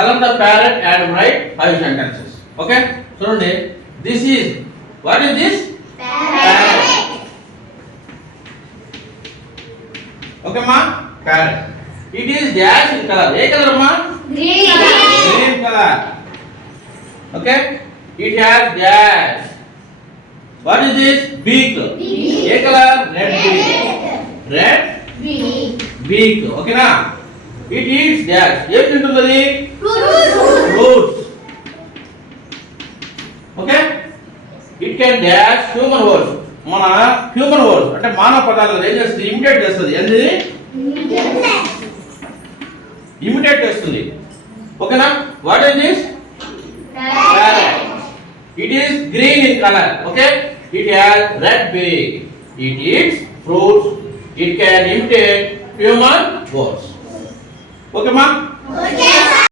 color the parrot and write 5 sentences. Okay, so this is, what is this? Parrot. Okay ma, parrot. It is dash in color. What color ma? Green color. Okay, it has dash. What is this? Beak. What color? Red beak. Red beak. Okay na? It eats dash. What తింటుంది? Fruits. Okay, it can dash human words. మన human words అంటే మానవ పదాలను ఏం చేస్తుంది? Imitate చేస్తుంది. ఏంది? Imitate చేస్తుంది. ఓకేనా? What is this? Parrot. It is green in color. Okay, it has red beak. It eats fruits. It can imitate human words. Okay ma? Okay.